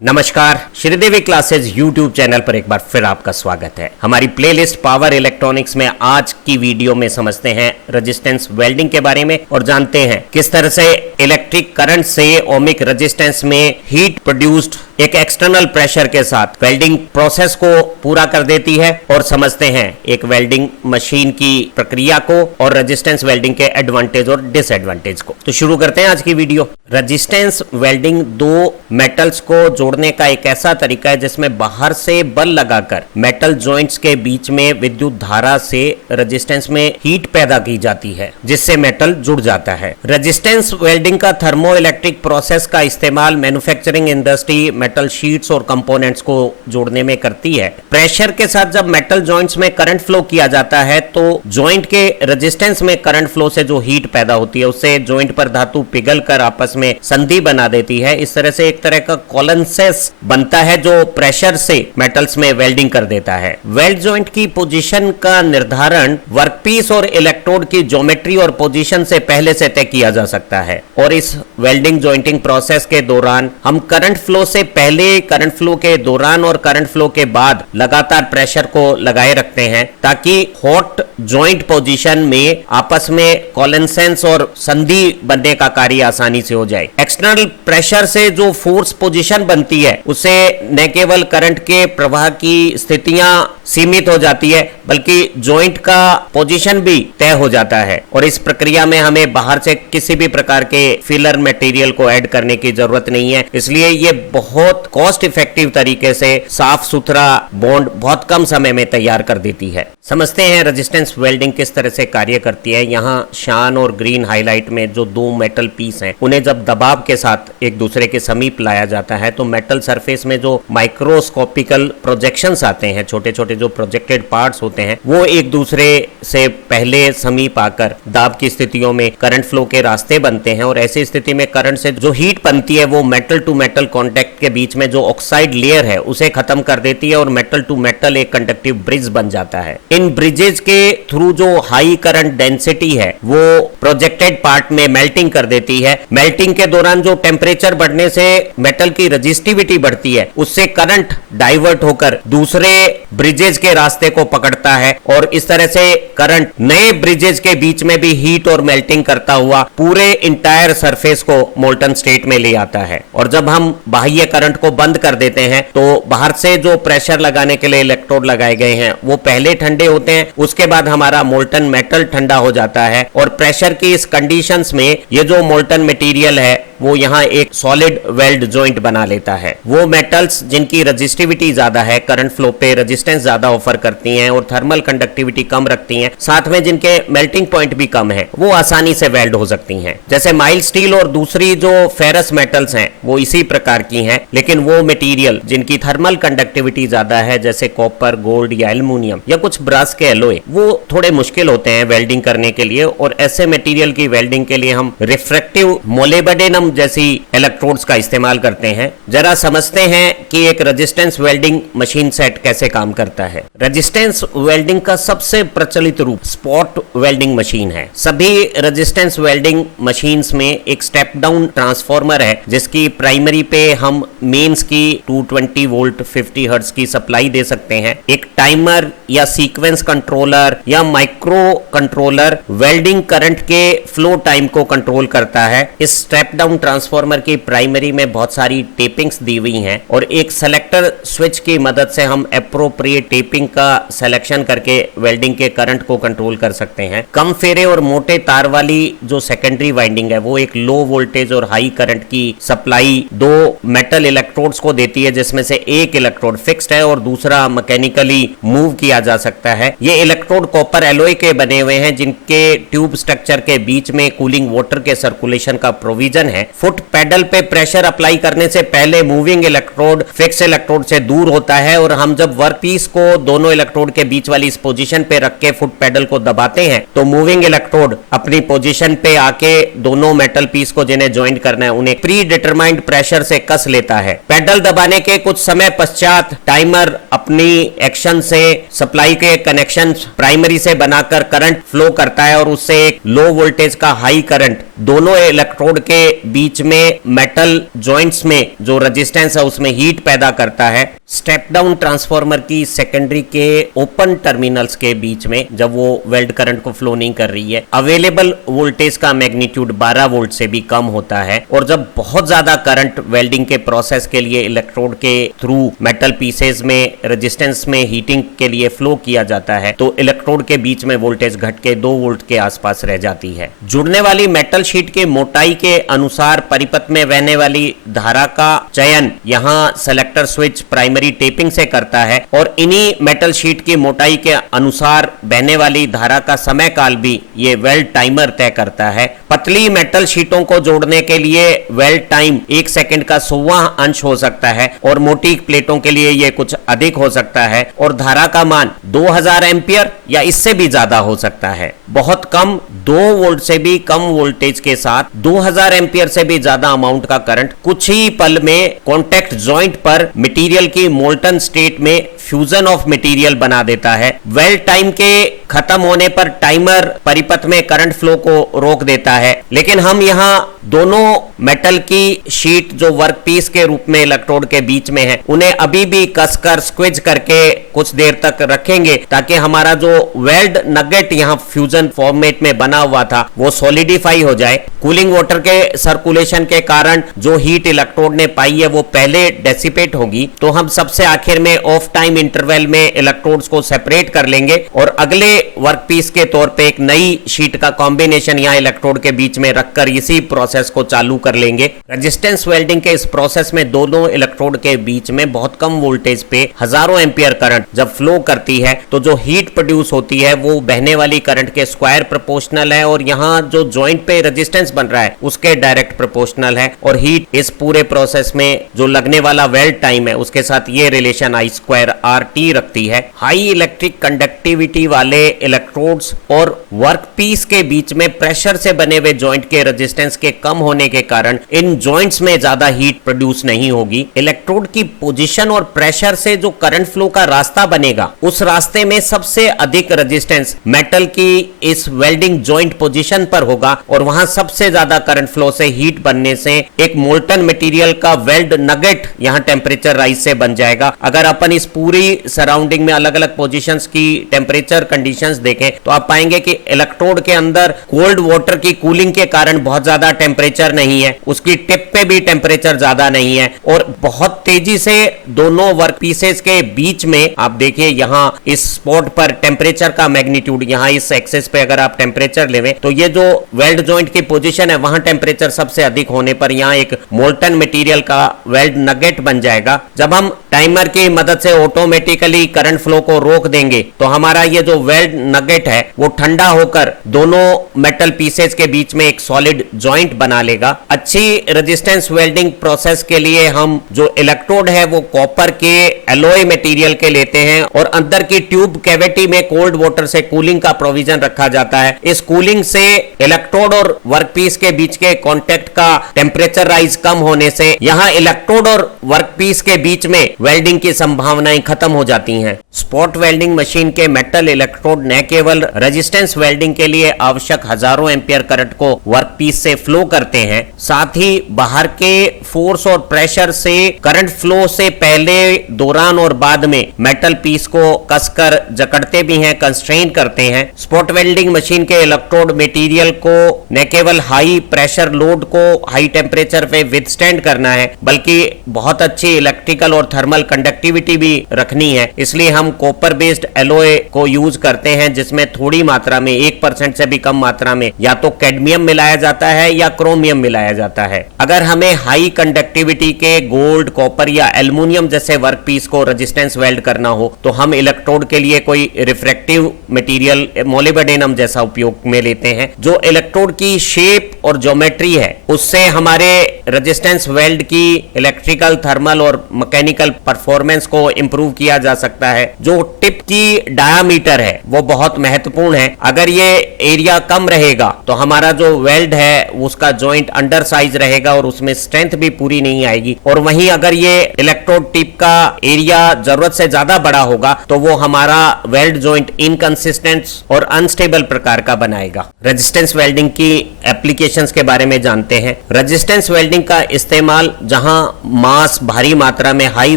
नमस्कार, Sridevi classes YouTube channel पर एक बार फिर आपका स्वागत है। हमारी प्लेलिस्ट पावर इलेक्ट्रॉनिक्स में आज की वीडियो में समझते हैं रेजिस्टेंस वेल्डिंग के बारे में और जानते हैं किस तरह से इलेक्ट्रिक करंट से ओमिक रेजिस्टेंस में हीट प्रोड्यूस्ड एक एक्सटर्नल प्रेशर के साथ वेल्डिंग प्रोसेस को पूरा कर देती है और समझते हैं एक वेल्डिंग मशीन की प्रक्रिया को और रेजिस्टेंस वेल्डिंग के एडवांटेज और डिसएडवांटेज को। तो शुरू करते हैं आज की वीडियो। रेजिस्टेंस वेल्डिंग दो मेटल्स को जोड़ने का एक ऐसा तरीका है जिसमें बाहर से बल लगाकर मेटल जॉइंट्स के बीच में विद्युत धारा से रेजिस्टेंस में हीट पैदा की जाती है जिससे मेटल जुड़ जाता है। रेजिस्टेंस वेल्डिंग का थर्मो इलेक्ट्रिक प्रोसेस का इस्तेमाल मैन्युफैक्चरिंग इंडस्ट्री मेटल शीट्स और कंपोनेंट्स को जोड़ने में करती है। प्रेशर के साथ जब मेटल जॉइंट्स में करंट फ्लो किया जाता है तो जॉइंट के रेजिस्टेंस में करंट फ्लो से जो हीट पैदा होती है उससे जॉइंट पर धातु पिघल कर आपस में संधि बना देती है। इस तरह से एक तरह का कॉलेंसेस बनता है जो प्रेशर से मेटल्स में वेल्डिंग कर देता है। वेल्ड जॉइंट की पोजीशन का निर्धारण वर्कपीस और इलेक्ट्रोड की ज्योमेट्री और पोजीशन से पहले से तय किया जा सकता है और इस वेल्डिंग जॉइंटिंग प्रोसेस के दौरान हम करंट फ्लो से पहले, करंट फ्लो के दौरान और करंट फ्लो के बाद लगातार प्रेशर को लगाए रखते हैं ताकि हॉट जॉइंट पोजीशन में आपस में कॉलेंसेंस और संधि बनने का कार्य आसानी से हो जाए। एक्सटर्नल प्रेशर से जो फोर्स पोजीशन बनती है उससे न केवल करंट के प्रवाह की स्थितियां सीमित हो जाती है बल्कि जॉइंट का पोजीशन भी तय हो जाता है और इस प्रक्रिया में हमें बाहर से किसी भी प्रकार के फिलर मटेरियल को ऐड करने की जरूरत नहीं है। इसलिए ये बहुत कॉस्ट इफेक्टिव तरीके से साफ सुथरा बॉन्ड बहुत कम समय में तैयार कर देती है। समझते हैं रेजिस्टेंस वेल्डिंग किस तरह से कार्य करती है। यहाँ शान और ग्रीन हाईलाइट में जो दो मेटल पीस हैं उन्हें जब दबाव के साथ एक दूसरे के समीप लाया जाता है तो मेटल सरफेस में जो माइक्रोस्कोपिकल प्रोजेक्शंस आते हैं, छोटे छोटे जो प्रोजेक्टेड पार्ट्स होते हैं, वो एक दूसरे से पहले समीप आकर दाब की स्थितियों में करंट फ्लो के रास्ते बनते हैं और ऐसी स्थिति में करंट से जो हीट बनती है वो मेटल टू मेटल कॉन्टेक्ट के बीच में जो ऑक्साइड लेयर है उसे खत्म कर देती है और मेटल टू मेटल एक कंडक्टिव ब्रिज बन जाता है। इन ब्रिजेज के थ्रू जो हाई करंट डेंसिटी है वो प्रोजेक्टेड पार्ट में मेल्टिंग कर देती है। मेल्टिंग के दौरान जो टेम्परेचर बढ़ने से मेटल की रेजिस्टिविटी बढ़ती है उससे करंट डाइवर्ट होकर दूसरे ब्रिजेज के रास्ते को पकड़ता है और इस तरह से करंट नए ब्रिजेज के बीच में भी हीट और मेल्टिंग करता हुआ पूरे इंटायर सरफेस को मोल्टन स्टेट में ले आता है। और जब हम बाह्य करंट को बंद कर देते हैं तो बाहर से जो प्रेशर लगाने के लिए इलेक्ट्रोड लगाए गए हैं वो पहले ठंडे होते हैं, उसके बाद हमारा मोल्टन मेटल ठंडा हो जाता है और प्रेशर की इस कंडीशंस में ये जो मोल्टन मटेरियल है वो यहाँ एक सॉलिड वेल्ड जॉइंट बना लेता है। वो मेटल्स जिनकी रेजिस्टिविटी ज्यादा है, करंट फ्लो पे रेजिस्टेंस ज्यादा ऑफर करती हैं और थर्मल कंडक्टिविटी कम रखती हैं, साथ में जिनके मेल्टिंग पॉइंट भी कम है, वो आसानी से वेल्ड हो सकती हैं। जैसे माइल्ड स्टील और दूसरी जो फेरस मेटल्स हैं वो इसी प्रकार की हैं, लेकिन वो मटेरियल जिनकी थर्मल कंडक्टिविटी ज्यादा है जैसे कॉपर, गोल्ड या एल्युमिनियम या कुछ ब्रास के एलॉय, वो थोड़े मुश्किल होते हैं वेल्डिंग करने के लिए और ऐसे मटेरियल की वेल्डिंग के लिए हम रिफ्रैक्टिव मोलिब्डेनम जैसी इलेक्ट्रोड्स का इस्तेमाल करते हैं। जरा समझते हैं कि एक रेजिस्टेंस वेल्डिंग मशीन सेट कैसे काम करता है। रेजिस्टेंस वेल्डिंग का सबसे प्रचलित रूप स्पॉट वेल्डिंग मशीन है। सभी रेजिस्टेंस वेल्डिंग मशीन्स में एक स्टेप डाउन ट्रांसफार्मर है जिसकी प्राइमरी पे हम मेंस की 220 वोल्ट 50 हर्ट्ज की सप्लाई दे सकते हैं। एक टाइमर या सीक्वेंस कंट्रोलर या माइक्रो कंट्रोलर वेल्डिंग करंट के फ्लो टाइम को कंट्रोल करता है। इस स्टेप डाउन ट्रांसफार्मर की प्राइमरी में बहुत सारी टेपिंग्स दी हुई हैं और एक सेलेक्टर स्विच की मदद से हम एप्रोप्रिएट टेपिंग का सिलेक्शन करके वेल्डिंग के करंट को कंट्रोल कर सकते हैं। कम फेरे और मोटे तार वाली जो सेकेंडरी वाइंडिंग है वो एक लो वोल्टेज और हाई करंट की सप्लाई दो मेटल इलेक्ट्रोड्स को देती है जिसमें से एक इलेक्ट्रोड फिक्स्ड है और दूसरा मैकेनिकली मूव किया जा सकता है। ये इलेक्ट्रोड कॉपर एलॉय के बने हुए हैं जिनके ट्यूब स्ट्रक्चर के बीच में कूलिंग वाटर के सर्कुलेशन का प्रोविजन है। फुट पेडल पे प्रेशर अप्लाई करने से पहले मूविंग इलेक्ट्रोड फिक्स इलेक्ट्रोड से दूर होता है और हम जब वर्कपीस को दोनों इलेक्ट्रोड के बीच वाली इस पोजीशन पे रख के फुट पेडल को दबाते हैं तो मूविंग इलेक्ट्रोड अपनी पोजीशन पे आके दोनों मेटल पीस को जिन्हें ज्वाइन करना है उन्हें प्री डिटरमाइंड प्रेशर से कस लेता है। पेडल दबाने के कुछ समय पश्चात टाइमर अपनी एक्शन से सप्लाई के कनेक्शन प्राइमरी से बनाकर करंट फ्लो करता है और उससे एक लो वोल्टेज का हाई करंट दोनों इलेक्ट्रोड के बीच में मेटल जॉइंट्स में जो रेजिस्टेंस है उसमें हीट पैदा करता है। स्टेप डाउन ट्रांसफार्मर की सेकेंडरी के ओपन टर्मिनल्स के बीच में जब वो वेल्ड करंट को फ्लो नहीं कर रही है, अवेलेबल वोल्टेज का मैग्नीट्यूड 12 वोल्ट से भी कम होता है। और जब बहुत ज्यादा करंट वेल्डिंग के प्रोसेस के लिए इलेक्ट्रोड के थ्रू मेटल पीसेस में रेजिस्टेंस में हीटिंग के लिए फ्लो किया जाता है तो इलेक्ट्रोड के बीच में वोल्टेज घट के 2 वोल्ट के आसपास रह जाती है। जुड़ने वाली मेटल शीट के मोटाई के अनुसार परिपथ में बहने वाली धारा का चयन यहाँ सेलेक्टर स्विच प्राइमरी टेपिंग से करता है और इन्हीं मेटल शीट की मोटाई के अनुसार बहने वाली धारा का समय काल भी ये वेल्ड टाइमर तय करता है। पतली मेटल शीटों को जोड़ने के लिए वेल्ड टाइम 1 सेकंड का 100वां अंश हो सकता है और मोटी प्लेटों के लिए ये कुछ अधिक हो सकता है और धारा का मान 2000 एम्पियर या इससे भी ज्यादा हो सकता है। बहुत कम 2 वोल्ट से भी कम वोल्टेज के साथ 2000 एम्पियर से भी ज्यादा अमाउंट का करंट कुछ ही पल में कॉन्टेक्ट जॉइंट पर मटेरियल की मोल्टन स्टेट में फ्यूजन ऑफ मटेरियल बना देता है। वेल्ड टाइम के खत्म होने पर टाइमर परिपथ में करंट फ्लो को रोक देता है, लेकिन हम यहाँ दोनों मेटल की शीट जो वर्कपीस के रूप में इलेक्ट्रोड के बीच में है उन्हें अभी भी कसकर स्क्विज करके कुछ देर तक रखेंगे ताकि हमारा जो वेल्ड नगेट यहाँ फ्यूजन फॉर्मेट में बना हुआ था वो सॉलिडिफाई हो जाए। कूलिंग वाटर के सर्कुलेशन के कारण जो हीट इलेक्ट्रोड ने पाई है वो पहले डेसिपेट होगी, तो हम सबसे आखिर में ऑफ टाइम इंटरवल में इलेक्ट्रोड्स को सेपरेट कर लेंगे और अगले वर्कपीस के तौर पे एक नई शीट का कॉम्बिनेशन यहाँ इलेक्ट्रोड के बीच में रखकर इसी प्रोसेस को चालू कर लेंगे। रेजिस्टेंस वेल्डिंग के इस प्रोसेस में दोनों इलेक्ट्रोड के बीच में बहुत कम वोल्टेज पे हजारों एम्पियर करंट जब फ्लो करती है तो जो हीट प्रोड्यूस होती है वो बहने वाली करंट के स्क्वायर प्रोपोर्शनल है और यहाँ जो जॉइंट पे रेजिस्टेंस बन रहा है उसके डायरेक्ट प्रोपोर्शनल है और हीट इस पूरे प्रोसेस में जो लगने वाला वेल्ड टाइम है उसके साथ ये relation I square R T रखती है। हाई इलेक्ट्रिक कंडक्टिविटी वाले इलेक्ट्रोड्स और वर्कपीस के बीच में प्रेशर से बने हुए जॉइंट के रेजिस्टेंस के कम होने के कारण इन जॉइंट्स में ज्यादा हीट प्रोड्यूस नहीं होगी। इलेक्ट्रोड की पोजीशन और प्रेशर से जो करंट फ्लो का रास्ता बनेगा उस रास्ते में सबसे अधिक रेजिस्टेंस मेटल की इस वेल्डिंग जॉइंट पोजीशन पर होगा और वहां सबसे ज्यादा करंट फ्लो से हीट बनने से एक मोल्टन मटेरियल का वेल्ड नगेट यहां टेम्परेचर राइज से बन जाएगा। अगर अपन इस पूरी सराउंडिंग में अलग अलग पोजीशंस की टेम्परेचर कंडीशंस देखें तो आप पाएंगे कि इलेक्ट्रोड के अंदर कोल्ड वाटर की कूलिंग के कारण बहुत ज्यादा टेम्परेचर नहीं है, उसकी टिप पे भी टेम्परेचर ज्यादा नहीं है और बहुत तेजी से दोनों वर्क पीसेस के बीच में आप देखिए यहाँ इस स्पॉट पर टेम्परेचर का मैग्नीट्यूड, यहाँ इस एक्सेस पे अगर आप टेम्परेचर लेवें तो ये जो वेल्ड जॉइंट की पोजीशन है वहां टेम्परेचर सबसे अधिक होने पर यहाँ एक मोल्टन मटेरियल का वेल्ड नगेट बन जाएगा। जब हम टाइमर की मदद से ऑटोमेटिकली करंट फ्लो को रोक देंगे तो हमारा ये जो वेल्ड नगेट है वो ठंडा होकर दोनों मेटल पीसेस के बीच में एक सॉलिड जॉइंट बना लेगा। अच्छी रेजिस्टेंस वेल्डिंग प्रोसेस के लिए हम जो इलेक्ट्रोड है वो कॉपर के एलॉय मटेरियल के लेते हैं और अंदर की ट्यूब कैविटी में कोल्ड वाटर से कूलिंग का प्रोविजन रखा जाता है। इस कूलिंग से इलेक्ट्रोड और वर्कपीस के बीच के कॉन्टेक्ट का टेम्परेचर राइज कम होने से यहाँ इलेक्ट्रोड और वर्कपीस के बीच में वेल्डिंग की संभावनाएं खत्म हो जाती हैं। स्पॉट वेल्डिंग मशीन के मेटल इलेक्ट्रोड न केवल रेजिस्टेंस वेल्डिंग के लिए आवश्यक हजारों एम्पियर करंट को वर्कपीस से फ्लो करते हैं, साथ ही बाहर के फोर्स और प्रेशर से करंट फ्लो से पहले, दौरान और बाद में मेटल पीस को कसकर जकड़ते भी हैं, कंस्ट्रेन करते हैं। स्पॉट वेल्डिंग मशीन के इलेक्ट्रोड मटेरियल को न केवल हाई प्रेशर लोड को हाई टेम्परेचर पे विथस्टैंड करना है बल्कि बहुत अच्छी इलेक्ट्रिकल और थर्मल कंडक्टिविटी भी रखनी है। इसलिए हम कॉपर बेस्ड एलॉय को यूज करते हैं जिसमें थोड़ी मात्रा में 1% से भी कम मात्रा में या तो कैडमियम मिलाया जाता है या क्रोमियम मिलाया जाता है। अगर हमें हाई कंडक्टिविटी के गोल्ड, कॉपर या एल्युमिनियम जैसे वर्कपीस को रेजिस्टेंस वेल्ड करना हो तो हम इलेक्ट्रोड के लिए कोई रिफ्रैक्टिव मटेरियल मोलिब्डेनम जैसा उपयोग में लेते हैं। जो इलेक्ट्रोड की शेप और ज्योमेट्री है उससे हमारे रेजिस्टेंस वेल्ड की इलेक्ट्रिकल, थर्मल और मैकेनिकल परफॉर्मेंस को इंप्रूव किया जा सकता है। जो टिप की डायामीटर है वो बहुत महत्वपूर्ण है। अगर ये एरिया कम रहेगा तो हमारा जो वेल्ड है उसका जॉइंट अंडर साइज रहेगा और उसमें स्ट्रेंथ भी पूरी नहीं आएगी। और वहीं अगर ये इलेक्ट्रोड टिप का एरिया जरूरत से ज्यादा बड़ा होगा तो वो हमारा वेल्ड जॉइंट इनकंसिस्टेंट और अनस्टेबल प्रकार का बनाएगा। रेजिस्टेंस वेल्डिंग की एप्लीकेशंस के बारे में जानते हैं। रेजिस्टेंस वेल्डिंग का इस्तेमाल जहां मास भारी मात्रा में हाई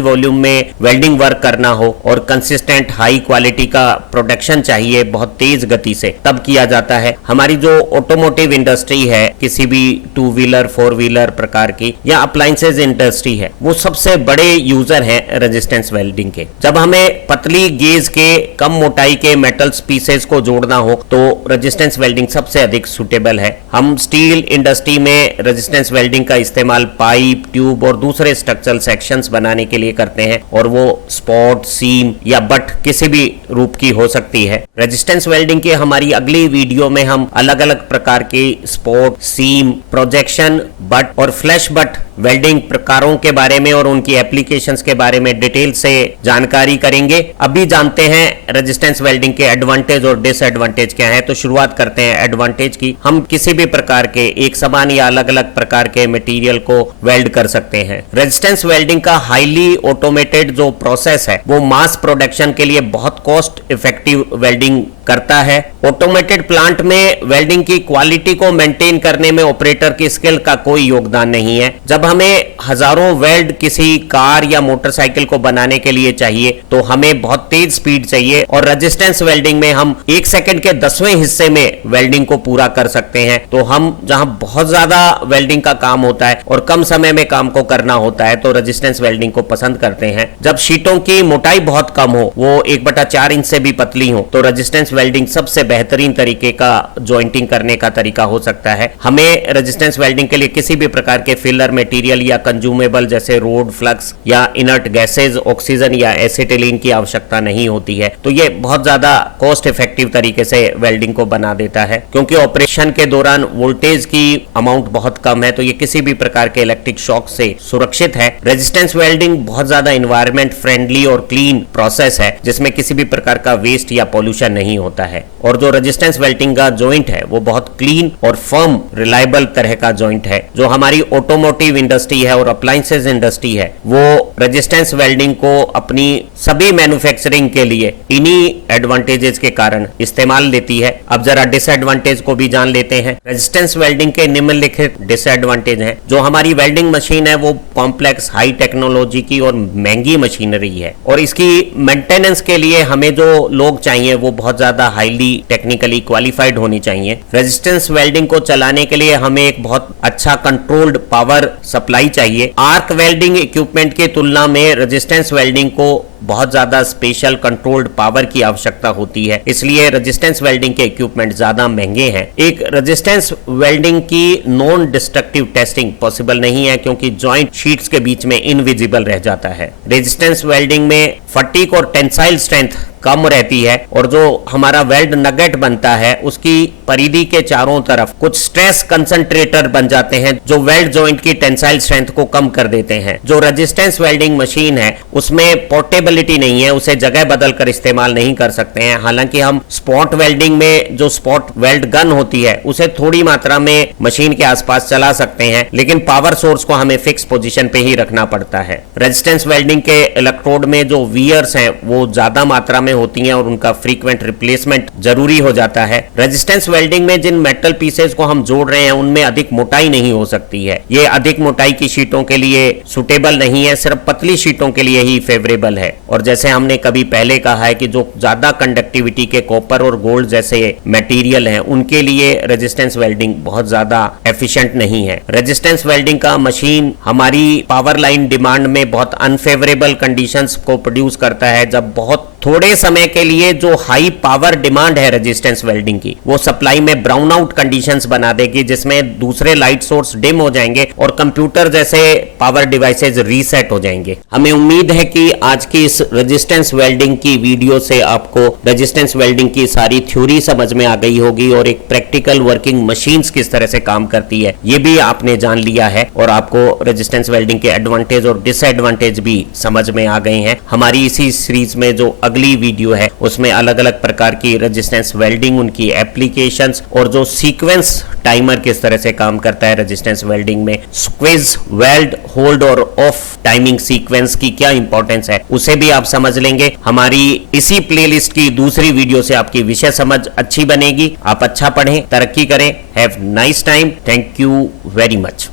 वॉल्यूम में वेल्डिंग वर्क करना हो और कंसिस्टेंट हाई क्वालिटी का प्रोडक्शन चाहिए बहुत तेज गति से, तब किया जाता है। हमारी जो ऑटोमोटिव इंडस्ट्री है, किसी भी 2 व्हीलर 4 व्हीलर प्रकार की या अप्लायंसेज इंडस्ट्री है, वो सबसे बड़े यूजर हैं रेजिस्टेंस वेल्डिंग के। जब हमें पतली गेज के कम मोटाई के मेटल्स पीसेस को जोड़ना हो तो रेजिस्टेंस वेल्डिंग सबसे अधिक सुटेबल है। हम स्टील इंडस्ट्री में रेजिस्टेंस वेल्डिंग का इस्तेमाल पाइप, ट्यूब और दूसरे स्ट्रक्चरल सेक्शंस बनाने के लिए करते हैं और वो स्पॉट, सीम या बट किसी भी रूप की हो सकती है। रेजिस्टेंस वेल्डिंग की हमारी अगली वीडियो में हम अलग अलग प्रकार के स्पॉट, सीम, प्रोजेक्शन बट और फ्लैश बट वेल्डिंग प्रकारों के बारे में और उनकी एप्लीकेशंस के बारे में डिटेल से जानकारी करेंगे। अभी जानते हैं रेजिस्टेंस वेल्डिंग के एडवांटेज और डिसएडवांटेज क्या है। तो शुरुआत करते हैं एडवांटेज की। हम किसी भी प्रकार के एक समान या अलग अलग प्रकार के मटेरियल को वेल्ड कर सकते हैं। रेजिस्टेंस वेल्डिंग का हाईली ऑटोमेटेड जो प्रोसेस है वो मास प्रोडक्शन के लिए बहुत कॉस्ट इफेक्टिव वेल्डिंग करता है। ऑटोमेटेड प्लांट में वेल्डिंग की क्वालिटी को मेंटेन करने में ऑपरेटर की स्किल का कोई योगदान नहीं है। जब हमें हजारों वेल्ड किसी कार या मोटरसाइकिल को बनाने के लिए चाहिए तो हमें बहुत तेज स्पीड चाहिए और रेजिस्टेंस वेल्डिंग में हम 1 सेकंड के 10वें हिस्से में वेल्डिंग को पूरा कर सकते हैं। तो हम जहां बहुत ज्यादा वेल्डिंग का काम होता है और कम समय में काम को करना होता है तो रेजिस्टेंस वेल्डिंग को पसंद करते हैं। जब शीटों की मोटाई बहुत कम हो, वो 1/4 इंच से भी पतली हो, तो रेजिस्टेंस वेल्डिंग सबसे बेहतरीन तरीके का जॉइंटिंग करने का तरीका हो सकता है। हमें रेजिस्टेंस वेल्डिंग के लिए किसी भी प्रकार के फिलर मटेरियल या कंज्यूमेबल जैसे रोड, फ्लक्स या इनर्ट गैसेज, ऑक्सीजन या एसिटिलीन की आवश्यकता नहीं होती है। तो ये बहुत ज्यादा कॉस्ट इफेक्टिव तरीके से वेल्डिंग को बना देता है। क्योंकि ऑपरेशन के दौरान वोल्टेज की अमाउंट बहुत कम है तो ये किसी भी प्रकार के इलेक्ट्रिक शॉक से सुरक्षित है। रेजिस्टेंस वेल्डिंग बहुत ज्यादा एनवायरमेंट फ्रेंडली और क्लीन प्रोसेस है जिसमें किसी भी प्रकार का वेस्ट या पॉल्यूशन नहीं होता है। और जो रेजिस्टेंस वेल्डिंग का जॉइंट है वो बहुत क्लीन और फर्म रिलायबल तरह का जॉइंट है। जो हमारी ऑटोमोटिव इंडस्ट्री है और अप्लायंसेज इंडस्ट्री है वो रेजिस्टेंस वेल्डिंग को अपनी सभी मैन्युफैक्चरिंग के लिए इन्हीं एडवांटेजेस के कारण इस्तेमाल लेती है। अब जरा डिसएडवांटेज को भी जान लेते हैं। रेजिस्टेंस वेल्डिंग के निम्नलिखित डिसएडवांटेज हैं। जो हमारी वेल्डिंग मशीन है वो कॉम्प्लेक्स हाई टेक्नोलॉजी की और महंगी मशीनरी है और इसकी मेंटेनेंस के लिए हमें जो लोग चाहिए वो बहुत ज्यादा हाईली टेक्निकली क्वालिफाइड होनी चाहिए। रेजिस्टेंस वेल्डिंग को चलाने के लिए हमें एक बहुत अच्छा कंट्रोल्ड पावर सप्लाई चाहिए। आर्क वेल्डिंग इक्विपमेंट की तुलना में रेजिस्टेंस वेल्डिंग को बहुत ज्यादा स्पेशल कंट्रोल्ड पावर की आवश्यकता होती है, इसलिए रेजिस्टेंस वेल्डिंग के इक्विपमेंट ज्यादा महंगे हैं। एक रेजिस्टेंस वेल्डिंग की नॉन डिस्ट्रक्टिव टेस्टिंग पॉसिबल नहीं है क्योंकि जॉइंट शीट्स के बीच में इनविजिबल रह जाता है। रेजिस्टेंस वेल्डिंग में फटीग और टेंसाइल स्ट्रेंथ कम रहती है और जो हमारा वेल्ड नगेट बनता है उसकी परिधि के चारों तरफ कुछ स्ट्रेस कंसंट्रेटर बन जाते हैं जो वेल्ड जॉइंट की टेंसाइल स्ट्रेंथ को कम कर देते हैं। जो रेजिस्टेंस वेल्डिंग मशीन है उसमें पोर्टेबिलिटी नहीं है, उसे जगह बदल कर इस्तेमाल नहीं कर सकते हैं। हालांकि हम स्पॉट वेल्डिंग में जो स्पॉट वेल्ड गन होती है उसे थोड़ी मात्रा में मशीन के आसपास चला सकते हैं, लेकिन पावर सोर्स को हमें फिक्स पोजीशन पे ही रखना पड़ता है। रेजिस्टेंस वेल्डिंग के इलेक्ट्रोड में जो वियर्स हैं वो ज्यादा मात्रा में होती हैं और उनका फ्रीक्वेंट रिप्लेसमेंट जरूरी हो जाता है। रेजिस्टेंस वेल्डिंग में जिन मेटल पीसेस को हम जोड़ रहे हैं उनमें अधिक मोटाई नहीं हो सकती है। ये अधिक मोटाई की शीटों के लिए सुटेबल नहीं है, सिर्फ पतली शीटों के लिए ही फेवरेबल है। और जैसे हमने कभी पहले कहा है कि जो ज्यादा कंडक्टिविटी के कॉपर और गोल्ड जैसे मटेरियल हैं उनके लिए रेजिस्टेंस वेल्डिंग बहुत ज्यादा एफिशिएंट नहीं है। रेजिस्टेंस वेल्डिंग का मशीन हमारी पावर लाइन डिमांड में बहुत अनफेवरेबल कंडीशंस को प्रोड्यूस करता है। जब बहुत थोड़े समय के लिए जो हाई पावर डिमांड है रेजिस्टेंस वेल्डिंग की, वो सप्लाई में ब्राउन आउट कंडीशंस बना देगी, जिसमें दूसरे लाइट सोर्स डिम हो जाएंगे और कंप्यूटर जैसे पावर डिवाइसेज रीसेट हो जाएंगे। हमें उम्मीद है कि आज की इस रेजिस्टेंस वेल्डिंग की वीडियो से आपको रेजिस्टेंस वेल्डिंग की सारी थ्योरी समझ में आ गई होगी और एक प्रैक्टिकल वर्किंग मशीन्स किस तरह से काम करती है ये भी आपने जान लिया है, और आपको रेजिस्टेंस वेल्डिंग के एडवांटेज और डिसएडवांटेज भी समझ में आ गए हैं। हमारी इसी सीरीज में जो अगली वीडियो है उसमें अलग अलग प्रकार की रेजिस्टेंस वेल्डिंग, उनकी एप्लीकेशंस और जो सीक्वेंस टाइमर किस तरह से काम करता है रेजिस्टेंस वेल्डिंग में, स्क्वीज, वेल्ड, होल्ड और ऑफ टाइमिंग सीक्वेंस की क्या इंपॉर्टेंस है, उसे भी आप समझ लेंगे। हमारी इसी प्लेलिस्ट की दूसरी वीडियो से आपकी विषय समझ अच्छी बनेगी। आप अच्छा पढ़ें, तरक्की करें। Have nice time. Thank you very much.